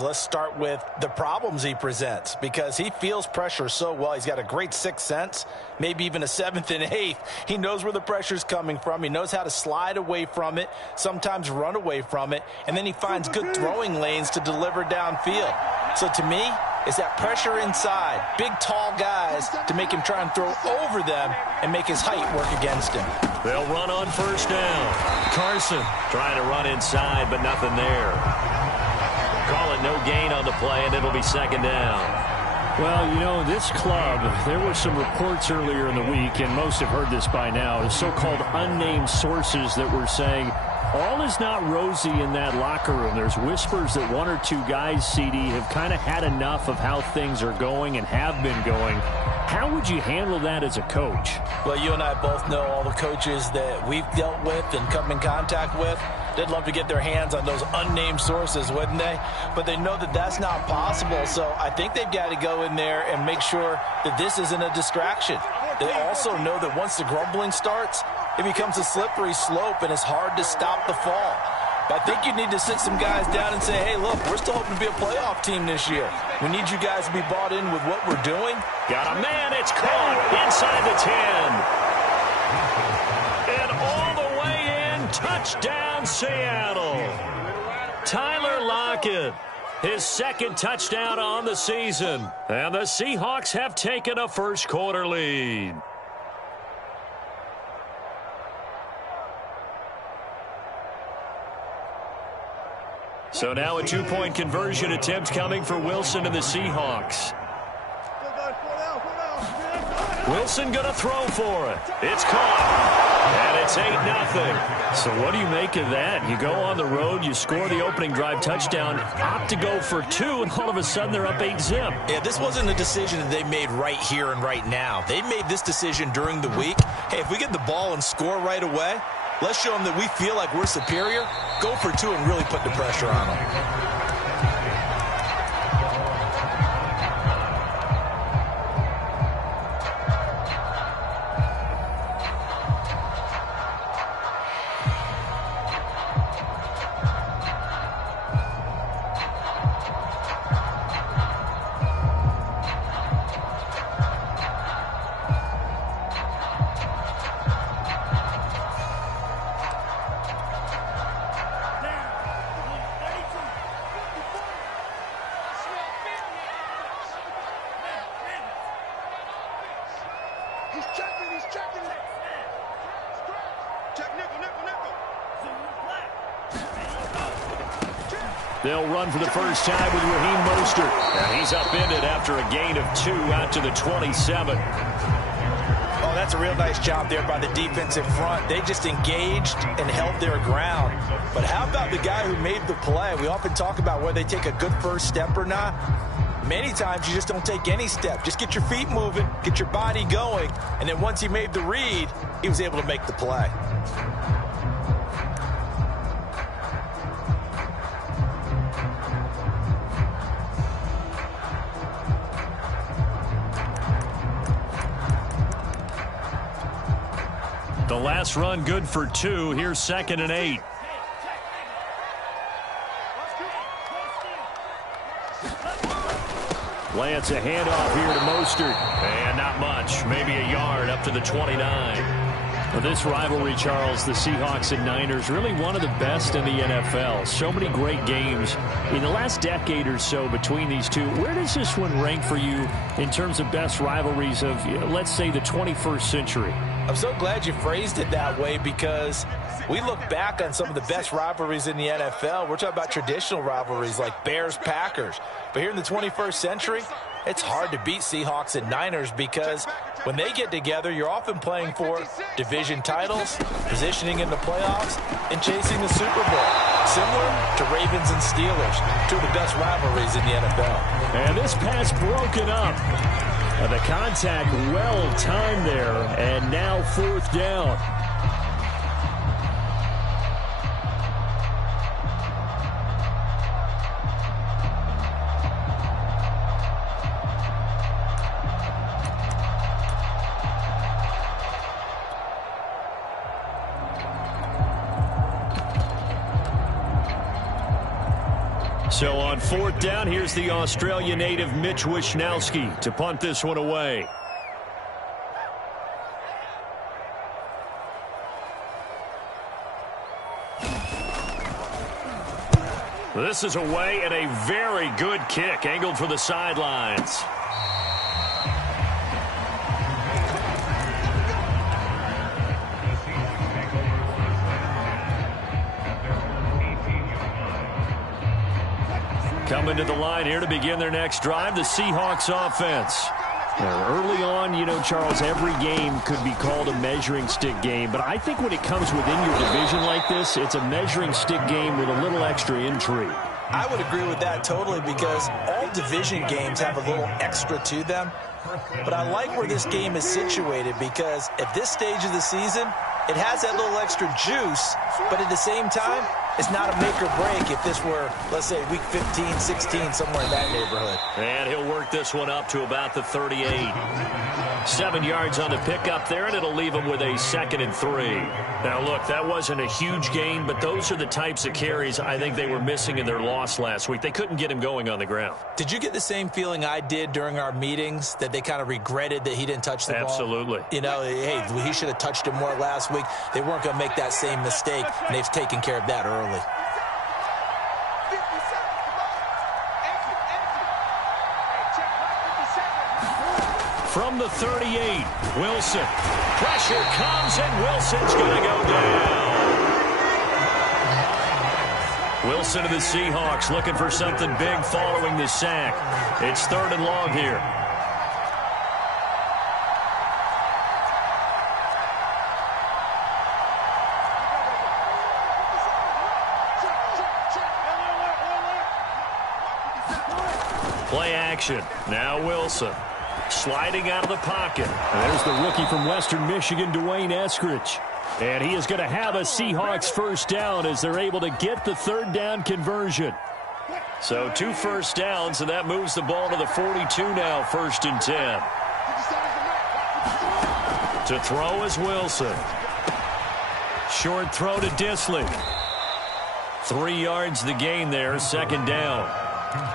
Let's start with the problems he presents, because he feels pressure so well. He's got a great sixth sense, maybe even a seventh and eighth. He knows where the pressure's coming from. He knows how to slide away from it, sometimes run away from it, and then he finds good throwing lanes to deliver downfield. So to me, it's that pressure inside, big, tall guys to make him try and throw over them and make his height work against him. They'll run on first down. Carson trying to run inside, but nothing there. Call it no gain on the play, and it'll be second down. Well, you know, this club, there were some reports earlier in the week, and most have heard this by now, the so-called unnamed sources that were saying all is not rosy in that locker room. There's whispers that one or two guys, CD, have kind of had enough of how things are going and have been going. How would you handle that as a coach? Well, you and I both know all the coaches that we've dealt with and come in contact with. They'd love to get their hands on those unnamed sources, wouldn't they? But they know that that's not possible, so I think they've got to go in there and make sure that this isn't a distraction. They also know that once the grumbling starts, it becomes a slippery slope, and it's hard to stop the fall. But I think you need to sit some guys down and say, hey, look, we're still hoping to be a playoff team this year. We need you guys to be bought in with what we're doing. Got a man. It's caught inside the 10. And all the way in. Touchdown, Seattle. Tyler Lockett, his second touchdown on the season. And the Seahawks have taken a first-quarter lead. So now a two-point conversion attempt coming for Wilson and the Seahawks. Wilson going to throw for it. It's caught. And it's 8-0. So what do you make of that? You go on the road, you score the opening drive touchdown, opt to go for two, and all of a sudden they're up 8-zip. Yeah, this wasn't a decision that they made right here and right now. They made this decision during the week. Hey, if we get the ball and score right away, let's show them that we feel like we're superior. Go for two and really put the pressure on them. They'll run for the first time with Raheem Mostert. And he's upended after a gain of 2 out to the 27. Oh, that's a real nice job there by the defensive front. They just engaged and held their ground. But how about the guy who made the play? We often talk about whether they take a good first step or not. Many times you just don't take any step. Just get your feet moving, get your body going, and then once he made the read, he was able to make the play. The last run good for 2. Here's 2nd and 8. Lance, a handoff here to Mostert. And not much. Maybe a yard up to the 29. Well, this rivalry, Charles, the Seahawks and Niners, really one of the best in the NFL. So many great games in the last decade or so between these two. Where does this one rank for you in terms of best rivalries of, let's say, the 21st century? I'm so glad you phrased it that way, because we look back on some of the best rivalries in the NFL. We're talking about traditional rivalries like Bears-Packers. But here in the 21st century, it's hard to beat Seahawks and Niners, because when they get together, you're often playing for division titles, positioning in the playoffs, and chasing the Super Bowl. Similar to Ravens and Steelers, two of the best rivalries in the NFL. And this pass broken up. The contact well timed there, and now 4th down. So on fourth down, here's the Australia native Mitch Wishnowsky to punt this one away. This is away and a very good kick, angled for the sidelines. Coming to the line here to begin their next drive, the Seahawks offense. Early on, you know, Charles, every game could be called a measuring stick game, but I think when it comes within your division like this, it's a measuring stick game with a little extra intrigue. I would agree with that totally, because all division games have a little extra to them. But I like where this game is situated, because at this stage of the season, it has that little extra juice, but at the same time, it's not a make or break if this were, let's say, week 15, 16, somewhere in that neighborhood. And he'll work this one up to about the 38. 7 yards on the pickup there, and it'll leave him with a 2nd and 3. Now, look, that wasn't a huge gain, but those are the types of carries I think they were missing in their loss last week. They couldn't get him going on the ground. Did you get the same feeling I did during our meetings, that they kind of regretted that he didn't touch the ball? Absolutely. You know, hey, he should have touched it more last week. They weren't going to make that same mistake, and they've taken care of that early. From the 38, Wilson. Pressure comes, and Wilson's going to go down. Wilson of the Seahawks looking for something big following the sack. It's 3rd and long here. Play action. Now Wilson. Sliding out of the pocket. And there's the rookie from Western Michigan, Dwayne Eskridge. And he is going to have a Seahawks first down as they're able to get the 3rd down conversion. So 2 first downs, and that moves the ball to the 42 now, 1st and 10. To throw is Wilson. Short throw to Disley. 3 yards the gain there, 2nd down.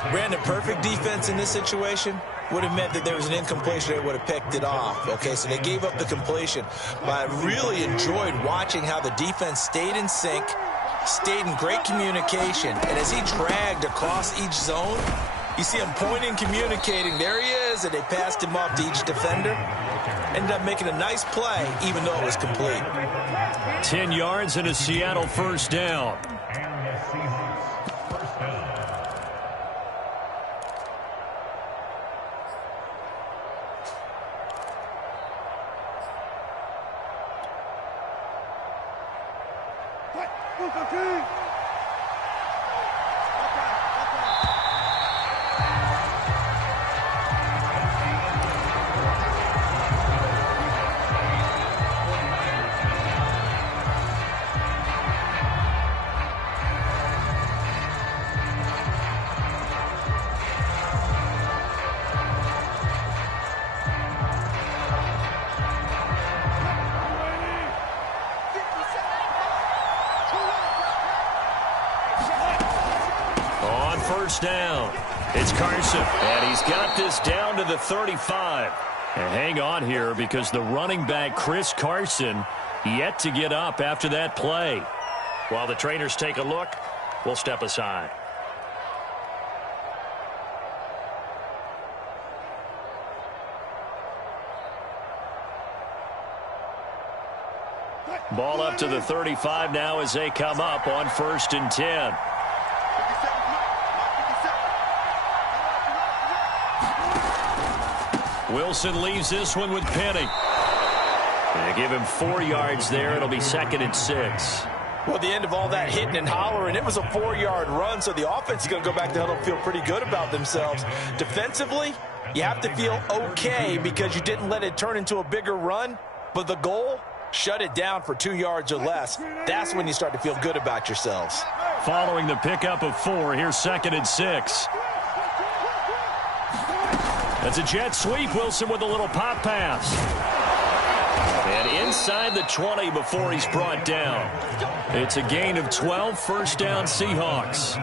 Brandon, perfect defense in this situation would have meant that there was an incompletion. They would have picked it off. Okay, so they gave up the completion. But I really enjoyed watching how the defense stayed in sync, stayed in great communication. And as he dragged across each zone, you see him pointing, communicating. There he is, and they passed him off to each defender. Ended up making a nice play, even though it was complete. 10 yards and a Seattle first down. First down. It's Carson, and he's got this down to the 35. And hang on here, because the running back, Chris Carson, yet to get up after that play. While the trainers take a look, we'll step aside. Ball up to the 35 now as they come up on 1st and 10. Wilson leaves this one with Penny. They give him 4 yards there. It'll be 2nd and 6. Well, at the end of all that hitting and hollering, it was a 4-yard run, so the offense is going to go back to huddle and feel pretty good about themselves. Defensively, you have to feel okay because you didn't let it turn into a bigger run, but the goal, shut it down for 2 yards or less. That's when you start to feel good about yourselves. Following the pickup of 4, here's 2nd and 6. That's a jet sweep. Wilson with a little pop pass. And inside the 20 before he's brought down. It's a gain of 12, first down Seahawks.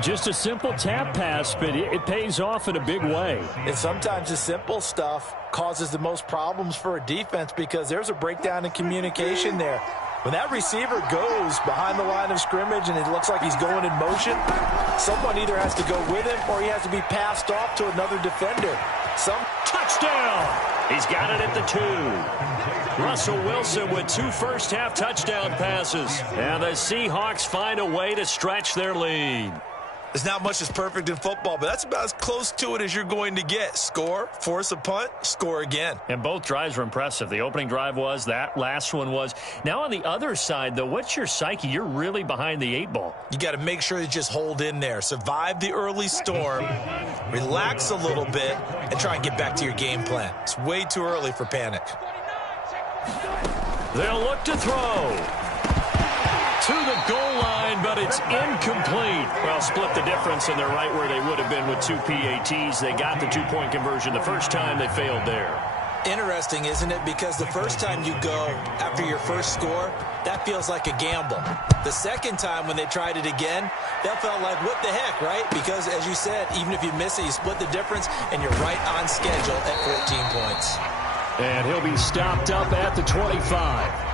Just a simple tap pass, but it pays off in a big way. And sometimes the simple stuff causes the most problems for a defense because there's a breakdown in communication there. When that receiver goes behind the line of scrimmage and it looks like he's going in motion, someone either has to go with him or he has to be passed off to another defender. Touchdown! He's got it at the 2. Russell Wilson with 2 first-half touchdown passes. And the Seahawks find a way to stretch their lead. There's not much that's perfect in football, but that's about as close to it as you're going to get. Score, force a punt, score again. And both drives were impressive. The opening drive was, that last one was. Now on the other side, though, what's your psyche? You're really behind the 8 ball. You got to make sure you just hold in there. Survive the early storm, relax a little bit, and try and get back to your game plan. It's way too early for panic. They'll look to throw. To the goal line, but it's incomplete. Well, split the difference, and they're right where they would have been with 2 PATs. They got the 2-point conversion the first time. They failed there. Interesting, isn't it? Because the first time you go after your first score, that feels like a gamble. The second time when they tried it again, that felt like, what the heck, right? Because, as you said, even if you miss it, you split the difference, and you're right on schedule at 14 points. And he'll be stopped up at the 25.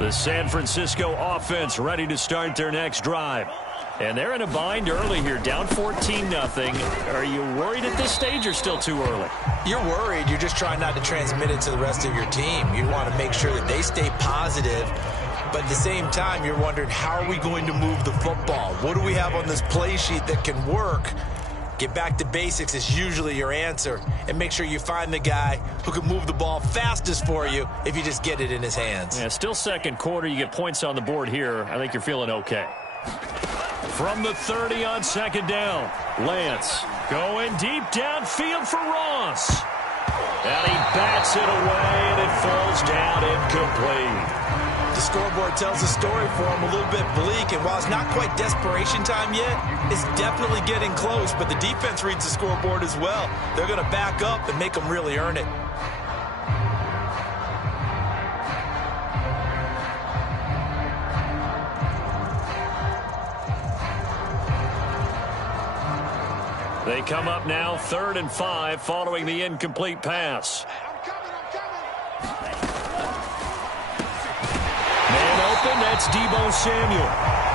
The San Francisco offense ready to start their next drive. And they're in a bind early here, down 14-0. Are you worried at this stage or still too early? You're worried. You're just trying not to transmit it to the rest of your team. You want to make sure that they stay positive. But at the same time, you're wondering, how are we going to move the football? What do we have on this play sheet that can work? Get back to basics is usually your answer. And make sure you find the guy who can move the ball fastest for you if you just get it in his hands. Yeah, still second quarter. You get points on the board here. I think you're feeling okay. From the 30 on second down, Lance going deep downfield for Ross. And he bats it away, and it falls down incomplete. The scoreboard tells a story for him, a little bit bleak, and while it's not quite desperation time yet, it's definitely getting close, but the defense reads the scoreboard as well. They're going to back up and make them really earn it. They come up now 3rd and 5 following the incomplete pass. That's Deebo Samuel.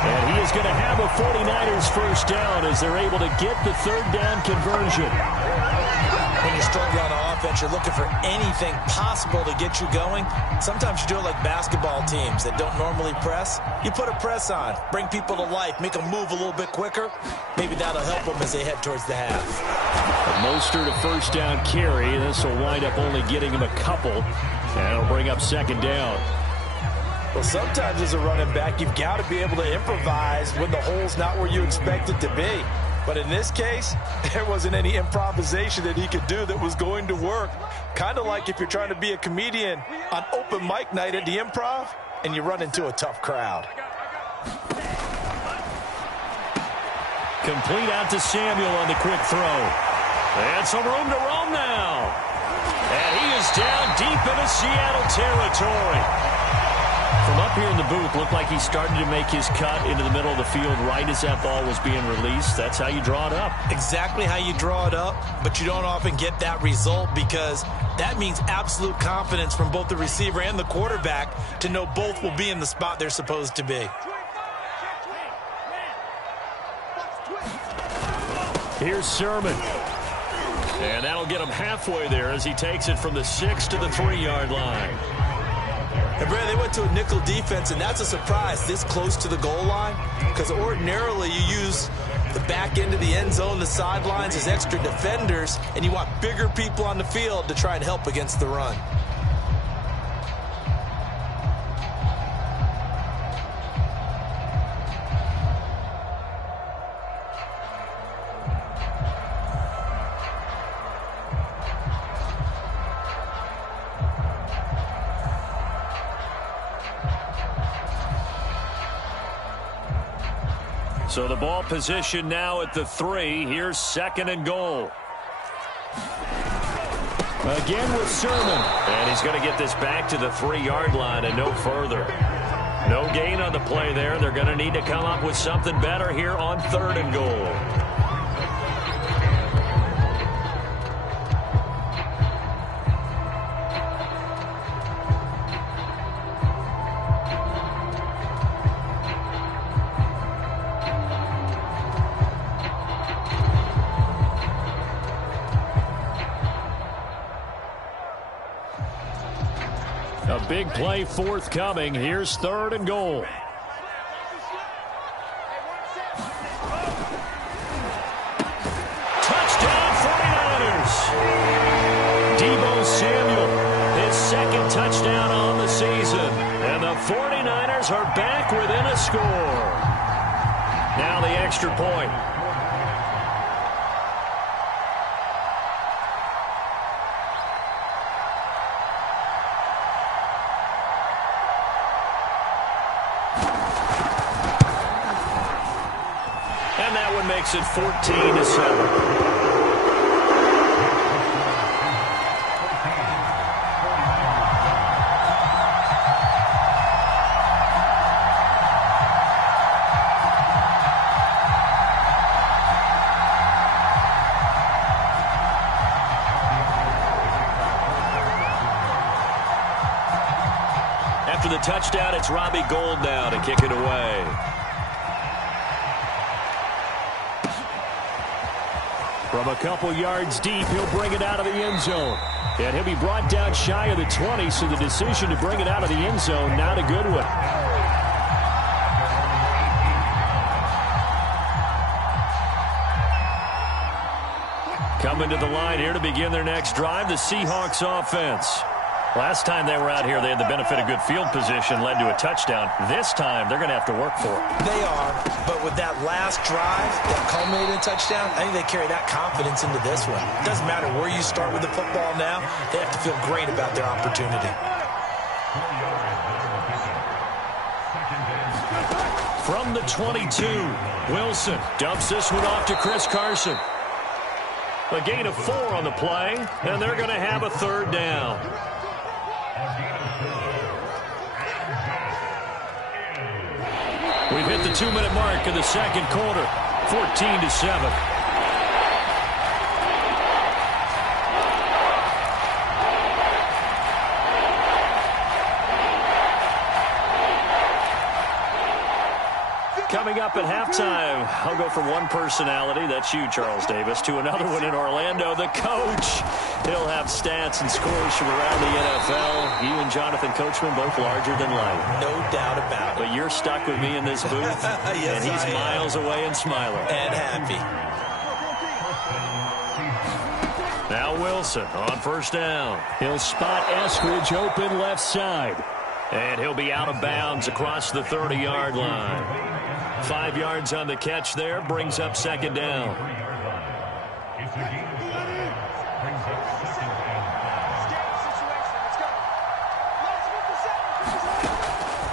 And he is going to have a 49ers first down as they're able to get the 3rd down conversion. When you're struggling on offense, you're looking for anything possible to get you going. Sometimes you do it like basketball teams that don't normally press. You put a press on, bring people to life, make them move a little bit quicker. Maybe that'll help them as they head towards the half. Mostert a first down carry. This will wind up only getting him a couple. And it'll bring up 2nd down. Well, sometimes as a running back, you've got to be able to improvise when the hole's not where you expect it to be. But in this case, there wasn't any improvisation that he could do that was going to work. Kind of like if you're trying to be a comedian on open mic night at the Improv and you run into a tough crowd. Complete out to Samuel on the quick throw. And some room to roam now. And he is down deep into Seattle territory. From up here in the booth, looked like he started to make his cut into the middle of the field right as that ball was being released. That's how you draw it up. Exactly how you draw it up, but you don't often get that result because that means absolute confidence from both the receiver and the quarterback to know both will be in the spot they're supposed to be. Here's Sermon. And that'll get him halfway there as he takes it from the 6 to the 3-yard line. And, Brad, they went to a nickel defense, and that's a surprise this close to the goal line because ordinarily you use the back end of the end zone, the sidelines as extra defenders, and you want bigger people on the field to try and help against the run. So the ball position now at the 3. Here's 2nd and goal. Again with Sermon. And he's going to get this back to the 3-yard line and no further. No gain on the play there. They're going to need to come up with something better here on 3rd and goal. A big play forthcoming. Here's 3rd and goal. Touchdown 49ers. Deebo Samuel, his 2nd touchdown on the season. And the 49ers are back within a score. Now the extra point. Makes it 14-7. After the touchdown, it's Robbie Gould now to kick it away. From a couple yards deep, he'll bring it out of the end zone. And he'll be brought down shy of the 20, so the decision to bring it out of the end zone, not a good one. Coming to the line here to begin their next drive, the Seahawks offense. Last time they were out here, they had the benefit of good field position, led to a touchdown. This time, they're going to have to work for it. They are, but with that last drive that culminated in a touchdown, I think they carry that confidence into this one. It doesn't matter where you start with the football now. They have to feel great about their opportunity. From the 22, Wilson dumps this one off to Chris Carson. A gain of 4 on the play, and they're going to have a 3rd down. We've hit the 2-minute mark in the 2nd quarter, 14-7. Coming up at halftime, I'll go from one personality, that's you, Charles Davis, to another one in Orlando, the coach. He'll have stats and scores from around the NFL. You and Jonathan Coachman, both larger than life. No doubt about it. But you're stuck with me in this booth, yes, and he's miles away and smiling. And happy. Now Wilson on 1st down. He'll spot Eskridge open left side. And he'll be out of bounds across the 30-yard line. 5 yards on the catch there, brings up 2nd down.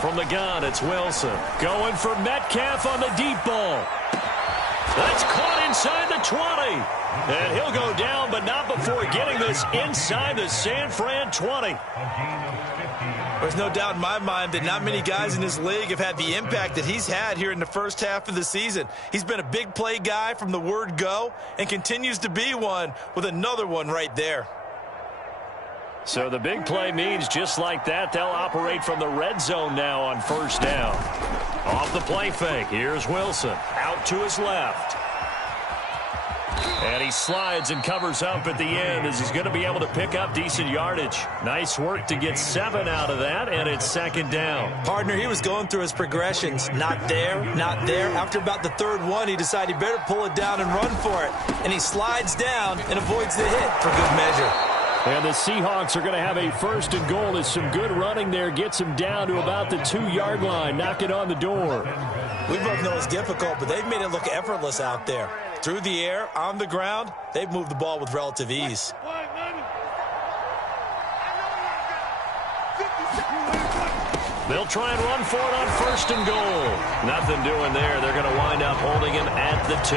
From the gun, it's Wilson. Going for Metcalf on the deep ball. That's caught inside the 20. And he'll go down, but not before getting this inside the San Fran 20. There's no doubt in my mind that not many guys in this league have had the impact that he's had here in the first half of the season. He's been a big play guy from the word go and continues to be one with another one right there. So the big play means just like that, they'll operate from the red zone now on 1st down. Off the play fake, here's Wilson. Out to his left. And he slides and covers up at the end as he's going to be able to pick up decent yardage. Nice work to get 7 out of that, and it's 2nd down. Partner, he was going through his progressions. Not there, not there. After about the 3rd one, he decided he better pull it down and run for it. And he slides down and avoids the hit for good measure. And the Seahawks are going to have a 1st and goal as some good running there gets him down to about the 2-yard line. Knock it on the door. We both know it's difficult, but they've made it look effortless out there. Through the air, on the ground, they've moved the ball with relative ease. They'll try and run for it on 1st and goal. Nothing doing there. They're going to wind up holding him at the 2.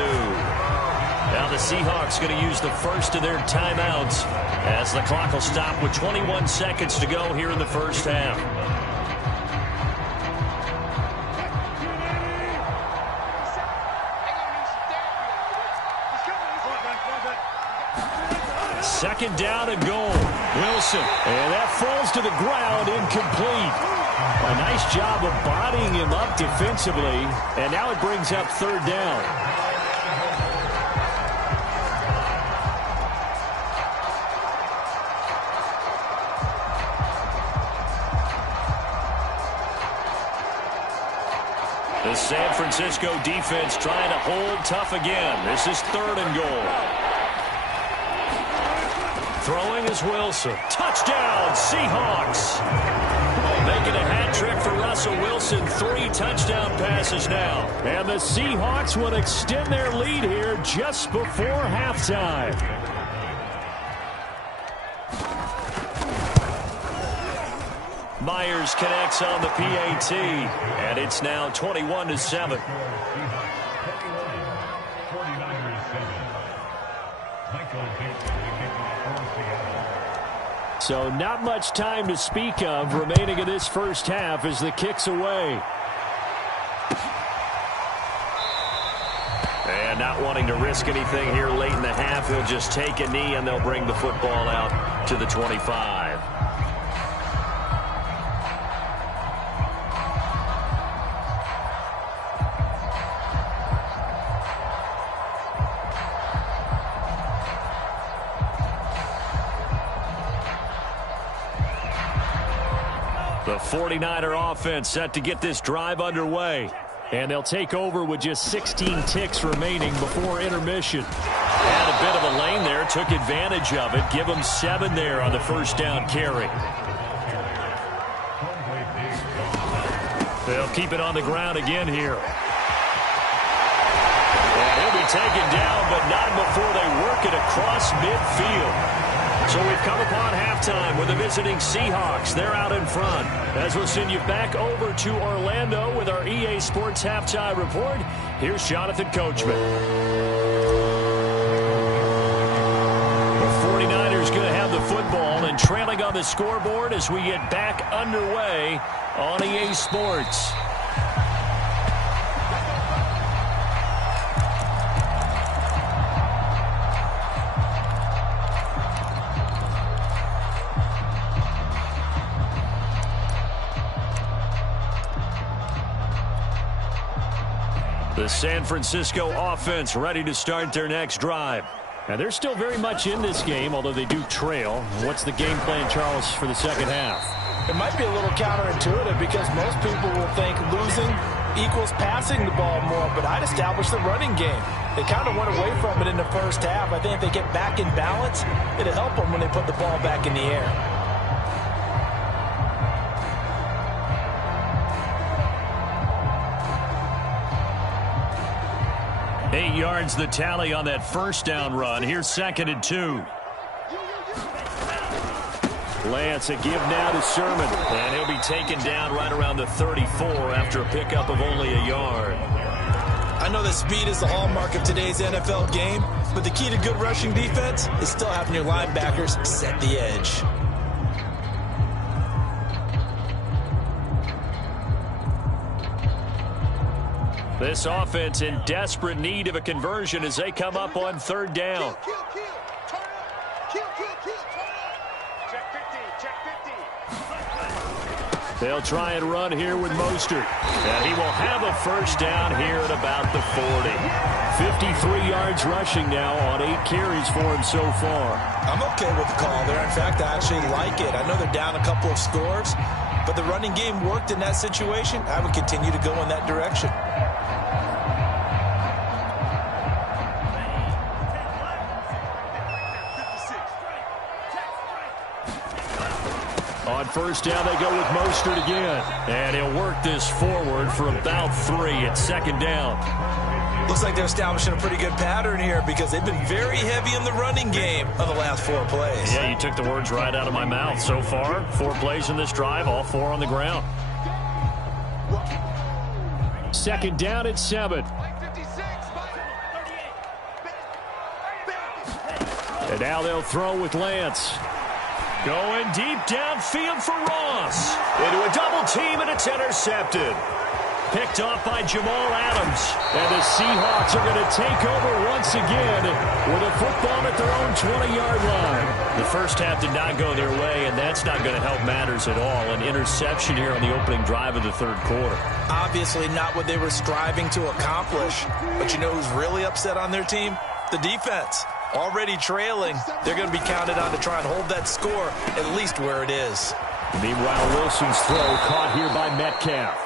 Now the Seahawks going to use the first of their timeouts as the clock will stop with 21 seconds to go here in the first half. Second down and goal. Wilson. And that falls to the ground, incomplete. A nice job of bodying him up defensively. And now it brings up 3rd down. The San Francisco defense trying to hold tough again. This is 3rd and goal. Throwing is Wilson. Touchdown, Seahawks. Making a hat trick for Russell Wilson. 3 touchdown passes now. And the Seahawks will extend their lead here just before halftime. Myers connects on the PAT. And it's now 21-7. So not much time to speak of remaining in this first half as the kick's away. And not wanting to risk anything here late in the half, he'll just take a knee and they'll bring the football out to the 25. The 49er offense set to get this drive underway. And they'll take over with just 16 ticks remaining before intermission. Had a bit of a lane there, took advantage of it. Give them 7 there on the first down carry. They'll keep it on the ground again here. And he'll be taken down, but not before they work it across midfield. So we've come upon halftime with the visiting Seahawks. They're out in front. As we'll send you back over to Orlando with our EA Sports Halftime Report, here's Jonathan Coachman. The 49ers going to have the football and trailing on the scoreboard as we get back underway on EA Sports. The San Francisco offense ready to start their next drive. Now, they're still very much in this game, although they do trail. What's the game plan, Charles, for the second half? It might be a little counterintuitive because most people will think losing equals passing the ball more, but I'd establish the running game. They kind of went away from it in the first half. I think if they get back in balance, it'll help them when they put the ball back in the air. 8 yards the tally on that first down run. Here's 2nd and 2. Lance, a give now to Sherman. And he'll be taken down right around the 34 after a pickup of only a yard. I know that speed is the hallmark of today's NFL game, but the key to good rushing defense is still having your linebackers set the edge. This offense in desperate need of a conversion as they come up on 3rd down. They'll try and run here with Mostert. And he will have a first down here at about the 40. 53 yards rushing now on 8 carries for him so far. I'm okay with the call there. In fact, I actually like it. I know they're down a couple of scores, but the running game worked in that situation. I would continue to go in that direction. On first down, they go with Mostert again. And he'll work this forward for about 3 at 2nd down. Looks like they're establishing a pretty good pattern here because they've been very heavy in the running game of the last 4 plays. Yeah, you took the words right out of my mouth. So far, 4 plays in this drive, all 4 on the ground. Second down at 7. And now they'll throw with Lance. Going deep downfield for Ross. Into a double team, and it's intercepted. Picked off by Jamal Adams. And the Seahawks are going to take over once again with a football at their own 20-yard line. The first half did not go their way, and that's not going to help matters at all. An interception here on the opening drive of the third quarter. Obviously not what they were striving to accomplish. But you know who's really upset on their team? The defense. Already trailing, they're going to be counted on to try and hold that score at least where it is. Meanwhile, Wilson's throw caught here by Metcalf.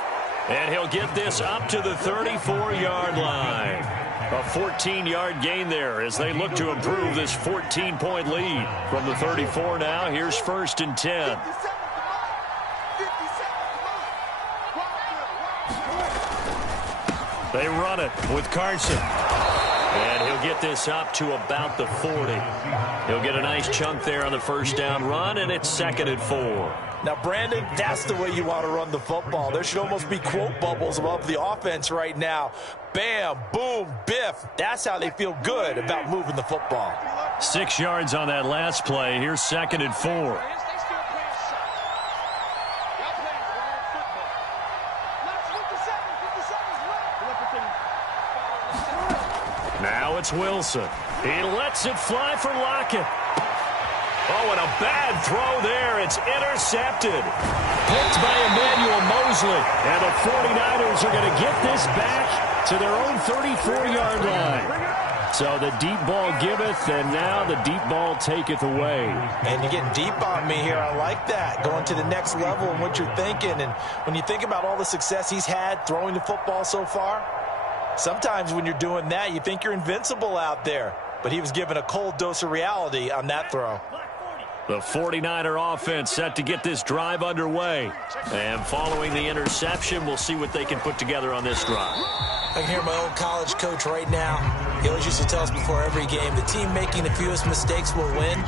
And he'll get this up to the 34-yard line. A 14-yard gain there as they look to improve this 14-point lead. From the 34 now, here's 1st and 10. They run it with Carson. And he'll get this up to about the 40. He'll get a nice chunk there on the first down run, and it's 2nd and 4. Now, Brandon, that's the way you want to run the football. There should almost be quote bubbles above the offense right now. Bam, boom, biff. That's how they feel good about moving the football. 6 yards on that last play. Here's 2nd and 4. Now it's Wilson. He lets it fly for Lockett. Oh, and a bad throw there. It's intercepted. Picked by Emmanuel Mosley. And the 49ers are going to get this back to their own 34-yard line. So the deep ball giveth, and now the deep ball taketh away. And you're getting deep on me here. I like that. Going to the next level and what you're thinking. And when you think about all the success he's had throwing the football so far, sometimes when you're doing that, you think you're invincible out there. But he was given a cold dose of reality on that throw. The 49er offense set to get this drive underway. And following the interception, we'll see what they can put together on this drive. I can hear my old college coach right now. He always used to tell us before every game, the team making the fewest mistakes will win.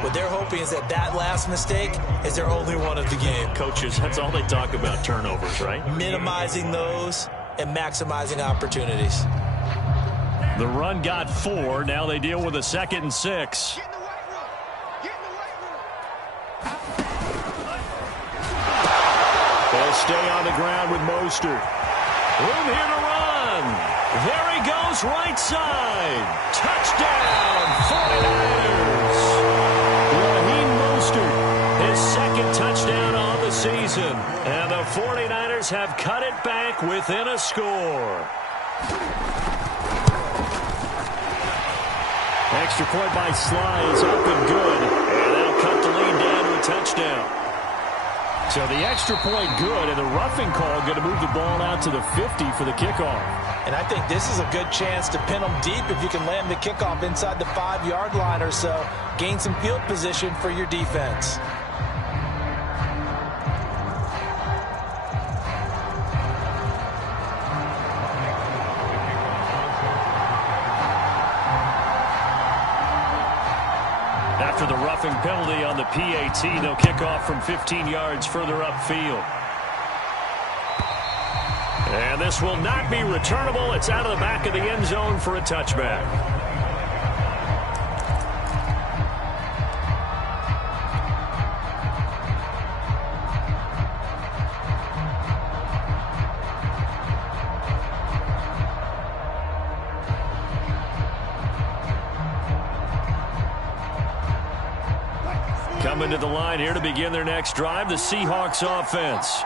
What they're hoping is that that last mistake is their only one of the game. Coaches, that's all they talk about, turnovers, right? Minimizing those and maximizing opportunities. The run got 4. Now they deal with a 2nd and 6. They'll stay on the ground with Mostert. Room here to run. There he goes, right side. Touchdown, 49ers. Raheem Mostert. His 2nd touchdown on the season. And the 49ers have cut it back within a score. Extra point by Sly is up and good. And that'll cut the lead down to a touchdown. So the extra point good, and the roughing call going to move the ball out to the 50 for the kickoff. And I think this is a good chance to pin them deep if you can land the kickoff inside the 5-yard line or so. Gain some field position for your defense. After the roughing penalty on the PAT, they'll kick off from 15 yards further upfield. And this will not be returnable. It's out of the back of the end zone for a touchback. Coming to the line here to begin their next drive, the Seahawks offense.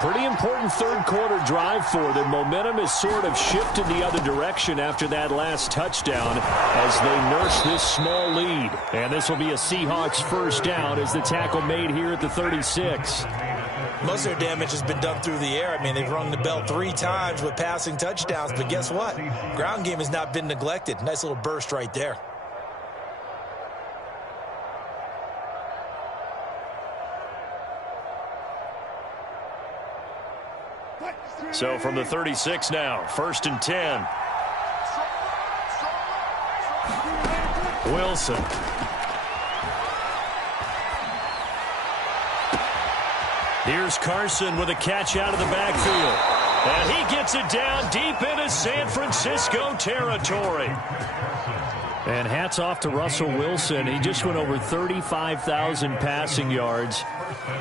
Pretty important third quarter drive for them. Momentum has sort of shifted the other direction after that last touchdown as they nurse this small lead. And this will be a Seahawks first down as the tackle made here at the 36. Most of their damage has been done through the air. I mean, they've rung the bell 3 times with passing touchdowns, but guess what? Ground game has not been neglected. Nice little burst right there. So from the 36 now, 1st and 10. Wilson. Here's Carson with a catch out of the backfield. And he gets it down deep into San Francisco territory. And hats off to Russell Wilson. He just went over 35,000 passing yards.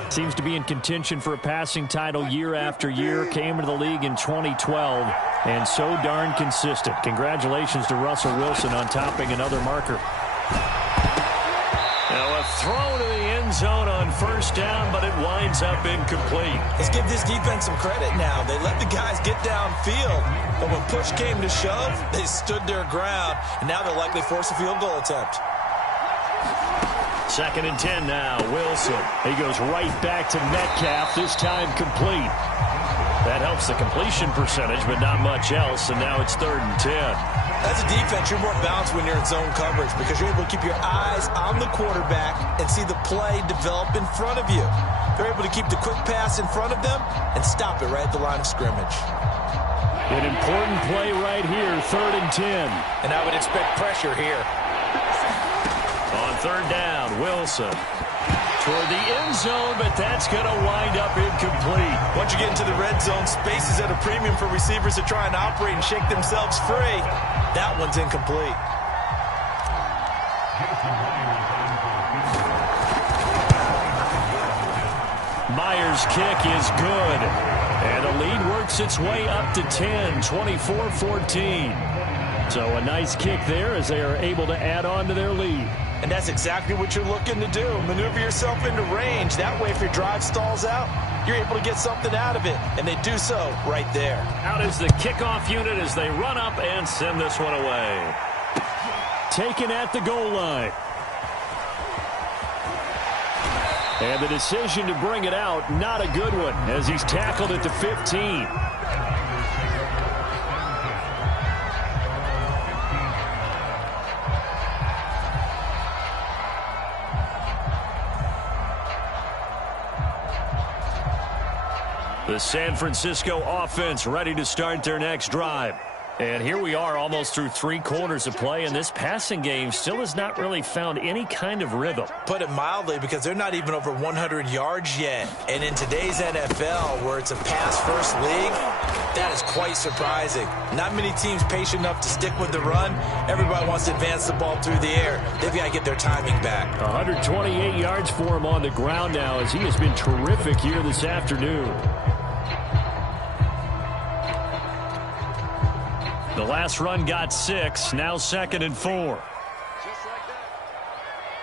Seems to be in contention for a passing title year after year. Came into the league in 2012 and so darn consistent. Congratulations to Russell Wilson on topping another marker. Now a throw to the end zone on first down, but it winds up incomplete. Let's give this defense some credit now. They let the guys get downfield, but when push came to shove, they stood their ground, and now they'll likely force a field goal attempt. 2nd and 10 now. Wilson. He goes right back to Metcalf, this time complete. That helps the completion percentage, but not much else, and now it's 3rd and 10. As a defense, you're more balanced when you're in zone coverage because you're able to keep your eyes on the quarterback and see the play develop in front of you. They're able to keep the quick pass in front of them and stop it right at the line of scrimmage. An important play right here, 3rd and 10. And I would expect pressure here. On 3rd down, Wilson. Toward the end zone, but that's going to wind up incomplete. Once you get into the red zone, space is at a premium for receivers to try and operate and shake themselves free. That one's incomplete. Myers' kick is good. And the lead works its way up to 10, 24-14. So a nice kick there as they are able to add on to their lead. And that's exactly what you're looking to do. Maneuver yourself into range. That way, if your drive stalls out, you're able to get something out of it. And they do so right there. Out is the kickoff unit as they run up and send this one away. Taken at the goal line. And the decision to bring it out, not a good one, as he's tackled at the 15. The San Francisco offense ready to start their next drive. And here we are almost through 3 quarters of play, and this passing game still has not really found any kind of rhythm. Put it mildly, because they're not even over 100 yards yet. And in today's NFL, where it's a pass-first league, that is quite surprising. Not many teams patient enough to stick with the run. Everybody wants to advance the ball through the air. They've got to get their timing back. 128 yards for him on the ground now, as he has been terrific here this afternoon. The last run got 6, now 2nd and 4. Just like that.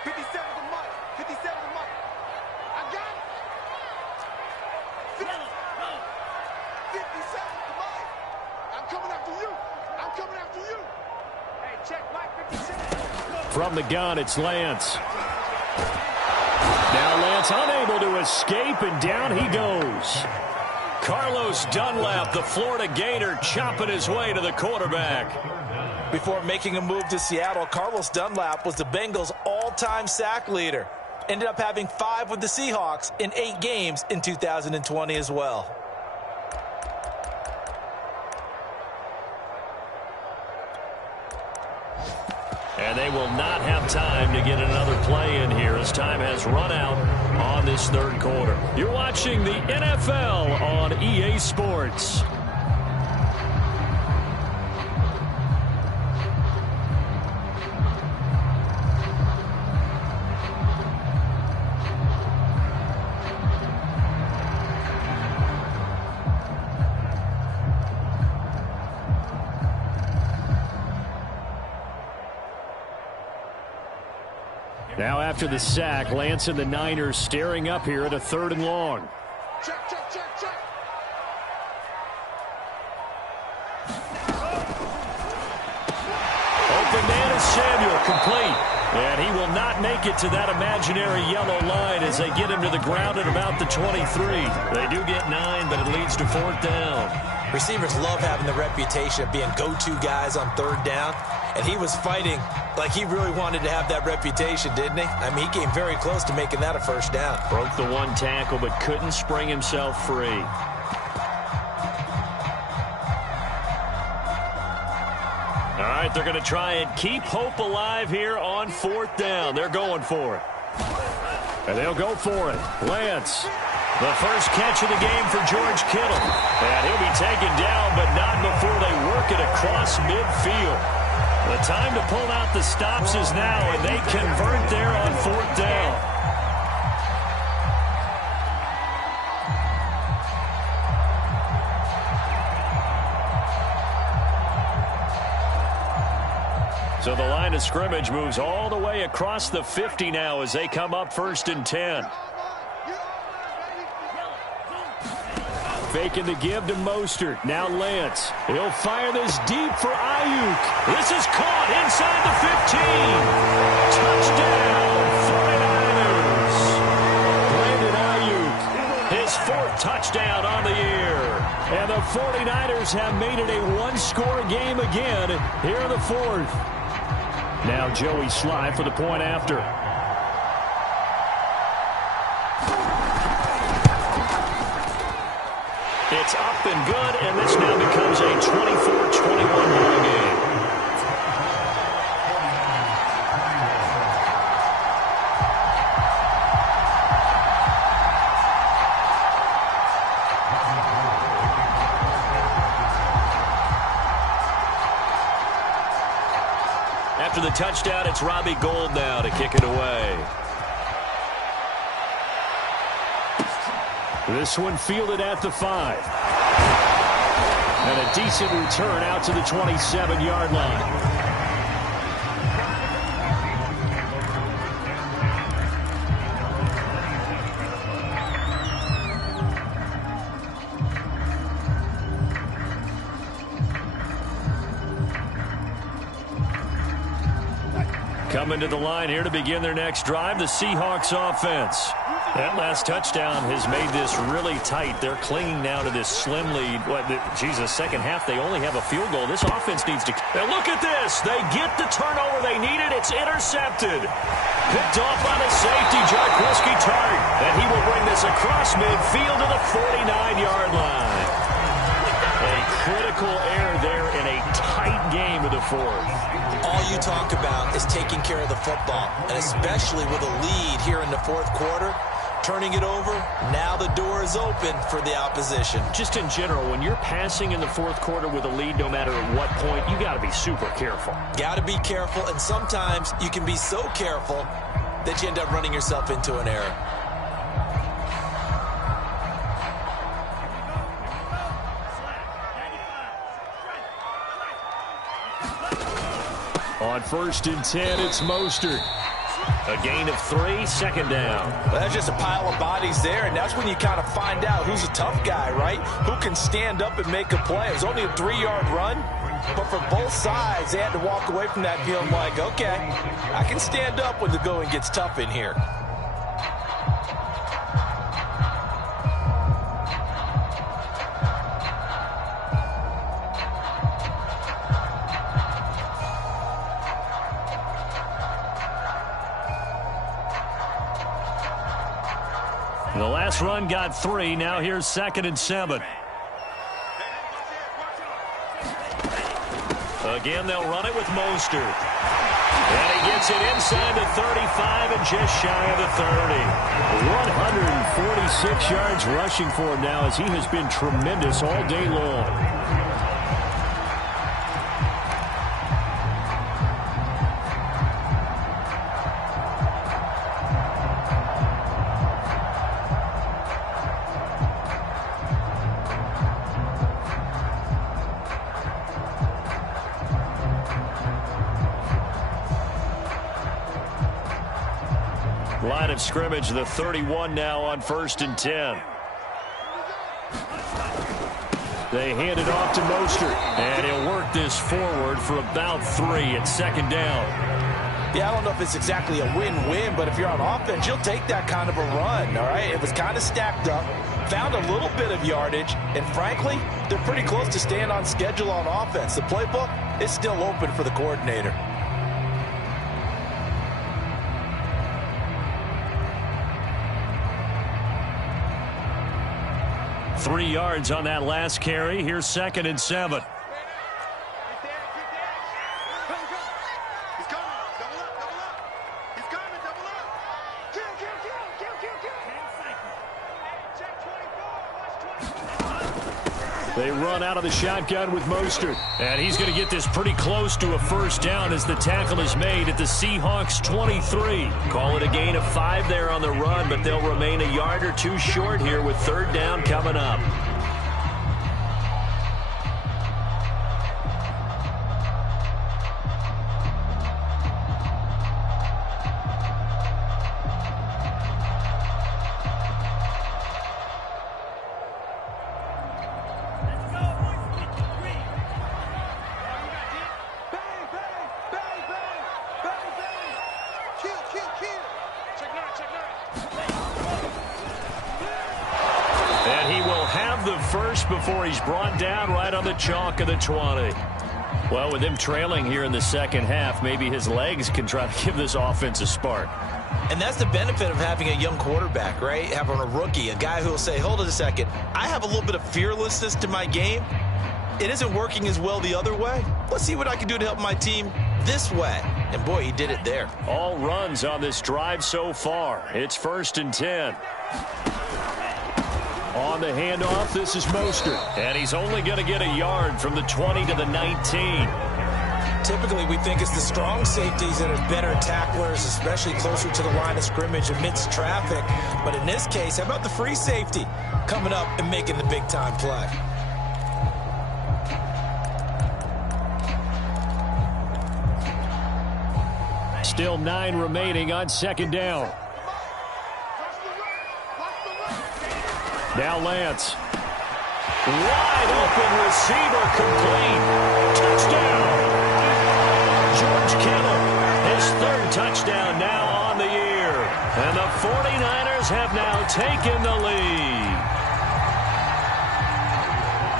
57 to Mike. 57 to Mike. I got it. 57 to Mike. I'm coming after you. I'm coming after you. Hey, check Mike 57. From the gun, it's Lance. Now Lance unable to escape, and down he goes. Carlos Dunlap, the Florida Gator, chopping his way to the quarterback. Before making a move to Seattle, Carlos Dunlap was the Bengals' all-time sack leader. Ended up having 5 with the Seahawks in 8 games in 2020 as well. And they will not have time to get another play in here as time has run out on this 3rd quarter. You're watching the NFL on EA Sports. Now after the sack, Lance and the Niners staring up here at a 3rd and long. Check, check, check, check. Open man is Samuel, complete. And he will not make it to that imaginary yellow line as they get him to the ground at about the 23. They do get 9, but it leads to 4th down. Receivers love having the reputation of being go-to guys on 3rd down. And he was fighting like he really wanted to have that reputation, didn't he? I mean, he came very close to making that a 1st down. Broke the 1 tackle, but couldn't spring himself free. All right, they're going to try and keep hope alive here on 4th down. They're going for it. And they'll go for it. Lance The first catch of the game for George Kittle. And he'll be taken down, but not before they work it across midfield. The time to pull out the stops is now, and they convert there on 4th down. So the line of scrimmage moves all the way across the 50 now as they come up 1st and 10. Faking the give to Mostert. Now Lance. He'll fire this deep for Ayuk. This is caught inside the 15. Touchdown, 49ers. Brandon Ayuk, his 4th touchdown on the year. And the 49ers have made it a one-score game again here in the 4th. Now Joey Sly for the point after. It's up and good, and this now becomes a 24-21 ball game. After the touchdown, it's Robbie Gould now to kick it away. This one fielded at the 5. And a decent return out to the 27-yard line. Coming to the line here to begin their next drive, the Seahawks offense. That last touchdown has made this really tight. They're clinging now to this slim lead. Second half, they only have a field goal. This offense needs to... Now look at this. They get the turnover they needed. It's intercepted. Picked off by the safety, Jaquiski Tartt. And he will bring this across midfield to the 49-yard line. A critical error there in a tight game of the 4th. All you talk about is taking care of the football, and especially with a lead here in the 4th quarter. Turning it over, now the door is open for the opposition. Just in general, when you're passing in the 4th quarter with a lead, no matter at what point, you got to be super careful. Got to be careful, and sometimes you can be so careful that you end up running yourself into an error. On 1st and 10, it's Mostert. A gain of 3, 2nd down. Well, that's just a pile of bodies there, and that's when you kind of find out who's a tough guy, right? Who can stand up and make a play. It was only a 3-yard run, but for both sides, they had to walk away from that feeling like, okay, I can stand up when the going gets tough in here. The last run got 3. Now here's 2nd and 7. Again, they'll run it with Mostert. And he gets it inside the 35 and just shy of the 30. 146 yards rushing for him now as he has been tremendous all day long. Line of scrimmage, the 31 now on 1st and 10. They hand it off to Mostert. And he'll work this forward for about 3 at 2nd down. Yeah, I don't know if it's exactly a win-win, but if you're on offense, you'll take that kind of a run, all right? It was kind of stacked up, found a little bit of yardage, and frankly, they're pretty close to staying on schedule on offense. The playbook is still open for the coordinator. 3 yards on that last carry. Here's 2nd and 7. They run out of the shotgun with Mostert. And he's going to get this pretty close to a first down as the tackle is made at the Seahawks 23. Call it a gain of 5 there on the run, but they'll remain a yard or two short here with third down coming up. Before he's brought down right on the chalk of the 20. Well, with him trailing here in the second half, maybe his legs can try to give this offense a spark. And that's the benefit of having a young quarterback, right? Having a rookie, a guy who will say, hold it a second, I have a little bit of fearlessness to my game. It isn't working as well the other way. Let's see what I can do to help my team this way. And boy, he did it there. All runs on this drive so far. It's 1st and 10. On the handoff, this is Mostert. And he's only going to get a yard from the 20 to the 19. Typically, we think it's the strong safeties that are better tacklers, especially closer to the line of scrimmage amidst traffic. But in this case, how about the free safety coming up and making the big-time play? Still 9 remaining on second down. Now Lance. Wide open receiver complete. Touchdown. George Kittle, his 3rd touchdown now on the year. And the 49ers have now taken the lead.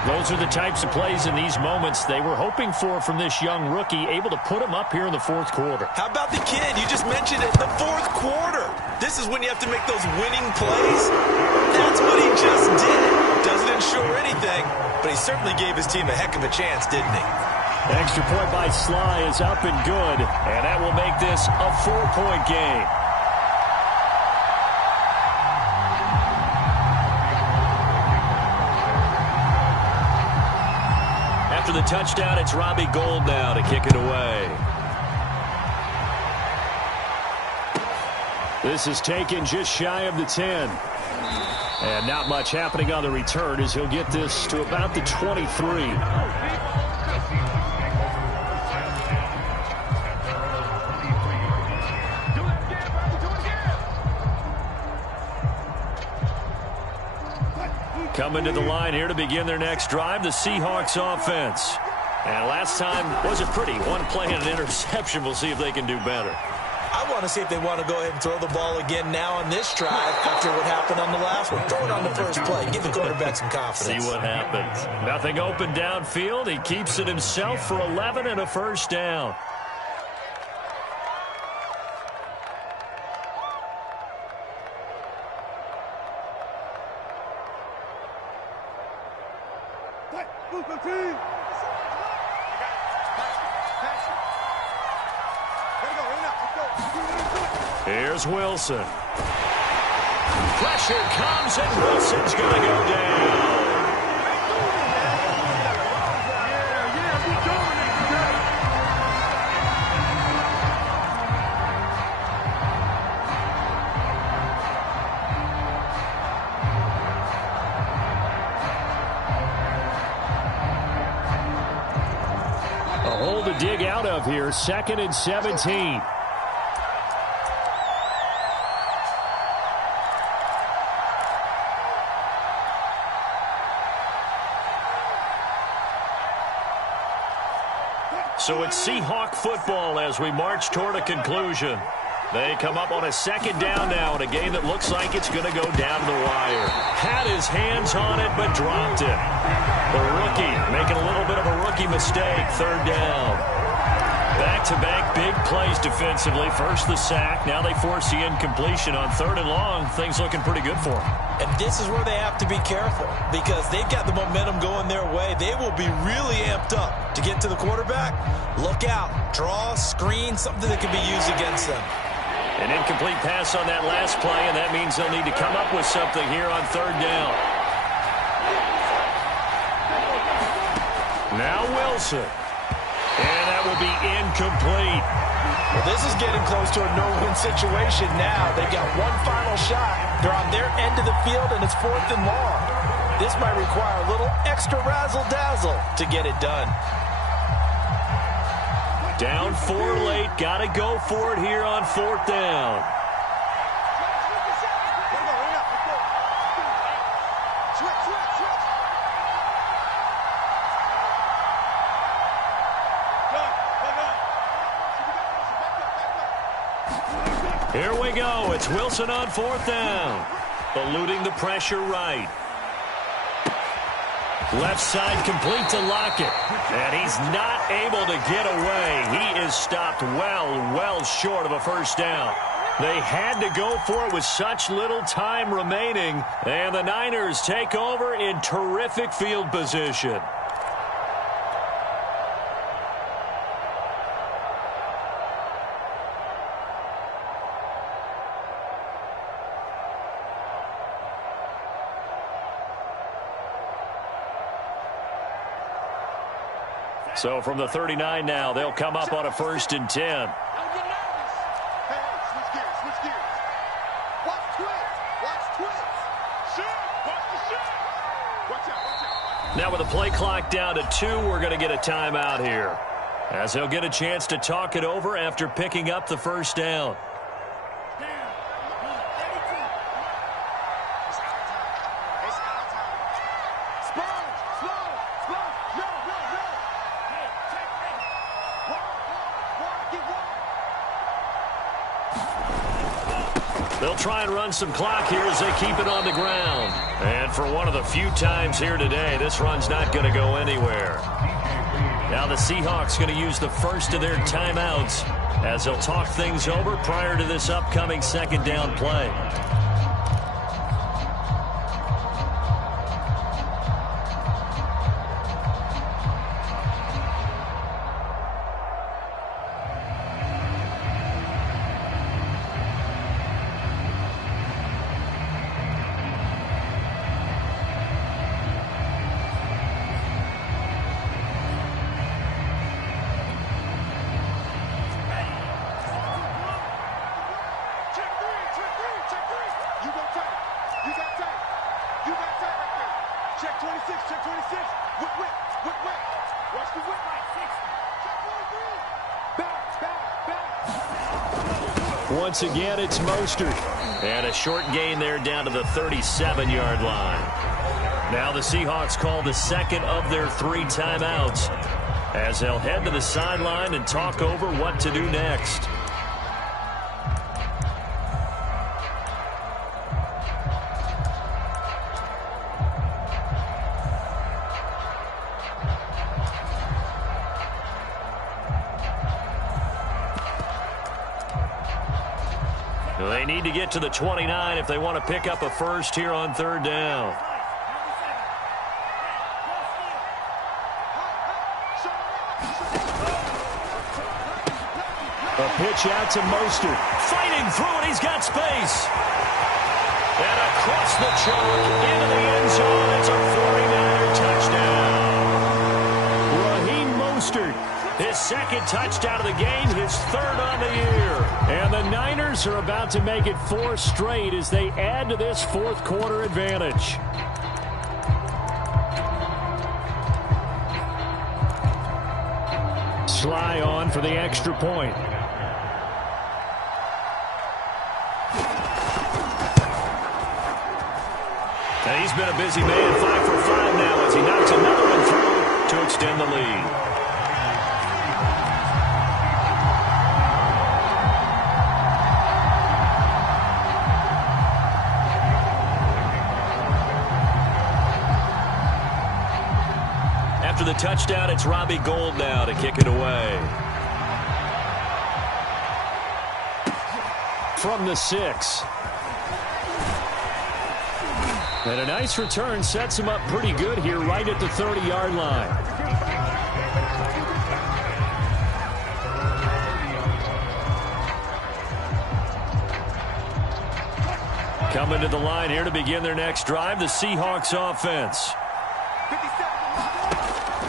Those are the types of plays in these moments they were hoping for from this young rookie, able to put him up here in the 4th quarter. How about the kid? You just mentioned it, the 4th quarter. This is when you have to make those winning plays. That's what he just did. Doesn't ensure anything, but he certainly gave his team a heck of a chance, didn't he? Extra point by Sly is up and good, and that will make this a 4-point game. After the touchdown, it's Robbie Gould now to kick it away. This is taken just shy of the 10. And not much happening on the return as he'll get this to about the 23. Coming to the line here to begin their next drive, the Seahawks offense. And last time wasn't pretty. One play and an interception. We'll see if they can do better. I want to see if they want to go ahead and throw the ball again now on this drive after what happened on the last one. Throw it on the first play. Give the quarterback some confidence. See what happens. Nothing open downfield. He keeps it himself for 11 and a first down. Here's Wilson. Pressure comes, and Wilson's going to go down. A hole to dig out of here. 2nd and 17. So it's Seahawk football as we march toward a conclusion. They come up on a 2nd down now in a game that looks like it's going to go down to the wire. Had his hands on it, but dropped it. The rookie making a little bit of a rookie mistake. 3rd down. Back-to-back big plays defensively. First the sack. Now they force the incompletion on 3rd and long. Things looking pretty good for them. And this is where they have to be careful because they've got the momentum going their way. They will be really amped up to get to the quarterback. Look out. Draw, screen, something that can be used against them. An incomplete pass on that last play, and that means they'll need to come up with something here on 3rd down. Now Wilson. And that will be incomplete. Well, this is getting close to a no-win situation now. They've got one final shot. They're on their end of the field, and it's 4th and long. This might require a little extra razzle-dazzle to get it done. Down 4 late. Got to go for it here on 4th down. Here we go. It's Wilson on 4th down. Eluding the pressure right. Left side complete to Lockett. And he's not able to get away. He is stopped well short of a first down. They had to go for it with such little time remaining. And the Niners take over in terrific field position. So from the 39 now, they'll come up on a 1st and 10. Don't get nervous. Hey, switch gears. Watch twins. Shoot, watch the shoot. Watch out. Now with the play clock down to 2, we're going to get a timeout here, as they'll get a chance to talk it over after picking up the first down. They'll try and run some clock here as they keep it on the ground. And for one of the few times here today, this run's not going to go anywhere. Now the Seahawks going to use the first of their timeouts as they'll talk things over prior to this upcoming 2nd down play. Once again, it's Mostert. And a short gain there down to the 37-yard line. Now the Seahawks call the 2nd of their 3 timeouts as they'll head to the sideline and talk over what to do next. They need to get to the 29 if they want to pick up a first here on 3rd down. A pitch out to Mostert. Fighting through it. He's got space. And across the chalk into the end zone. It's a 49er touchdown. Raheem Mostert. His 2nd touchdown of the game, his 3rd on the year. And the Niners are about to make it 4 straight as they add to this 4th quarter advantage. Sly on for the extra point. And he's been a busy man, 5 for 5 now as he knocks another one through to extend the lead. After the touchdown, it's Robbie Gould now to kick it away. From the 6. And a nice return sets him up pretty good here right at the 30-yard line. Coming to the line here to begin their next drive, the Seahawks offense.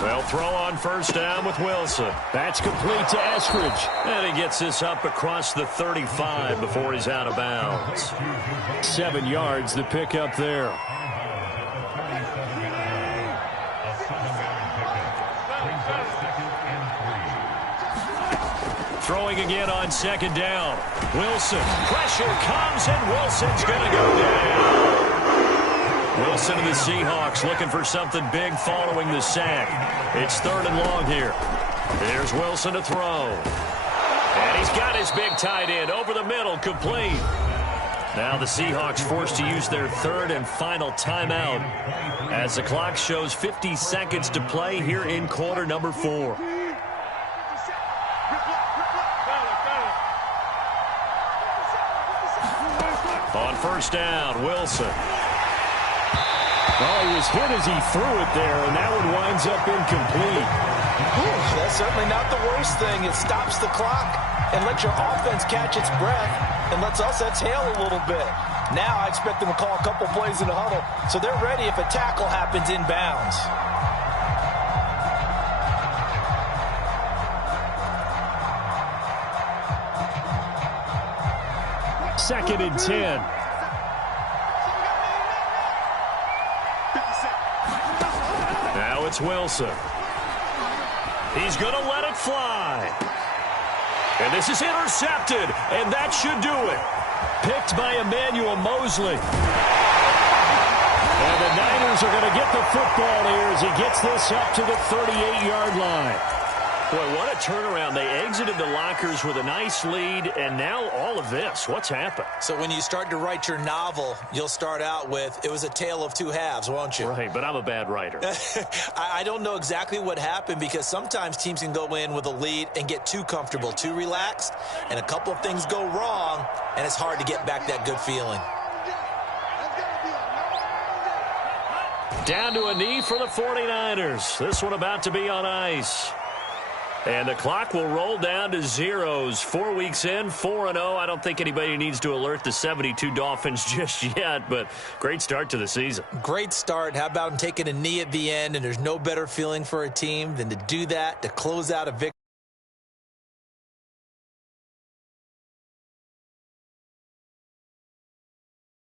They'll throw on first down with Wilson. That's complete to Eskridge. And he gets this up across the 35 before he's out of bounds. 7 yards, the pickup there. Throwing again on second down. Wilson. Pressure comes, and Wilson's going to go down. Wilson and the Seahawks looking for something big following the sack. It's 3rd and long here. Here's Wilson to throw. And he's got his big tight end over the middle, complete. Now the Seahawks forced to use their 3rd and final timeout as the clock shows 50 seconds to play here in quarter number 4. On first down, Wilson. Oh, he was hit as he threw it there, and that one winds up incomplete. That's certainly not the worst thing. It stops the clock and lets your offense catch its breath and lets us exhale a little bit. Now I expect them to call a couple plays in the huddle so they're ready if a tackle happens inbounds. Second and 10. Now it's Wilson. He's going to let it fly. And this is intercepted, and that should do it. Picked by Emmanuel Mosley. And the Niners are going to get the football here as he gets this up to the 38-yard line. Boy, what a turnaround. They exited the lockers with a nice lead, and now all of this. What's happened? So when you start to write your novel, you'll start out with, it was a tale of two halves, won't you? Right, but I'm a bad writer. I don't know exactly what happened because sometimes teams can go in with a lead and get too comfortable, too relaxed, and a couple of things go wrong, and it's hard to get back that good feeling. Down to a knee for the 49ers. This one about to be on ice. And the clock will roll down to zeros. 4 weeks in, 4-0. I don't think anybody needs to alert the 72 Dolphins just yet, but great start to the season. Great start. How about taking a knee at the end, and there's no better feeling for a team than to do that, to close out a victory.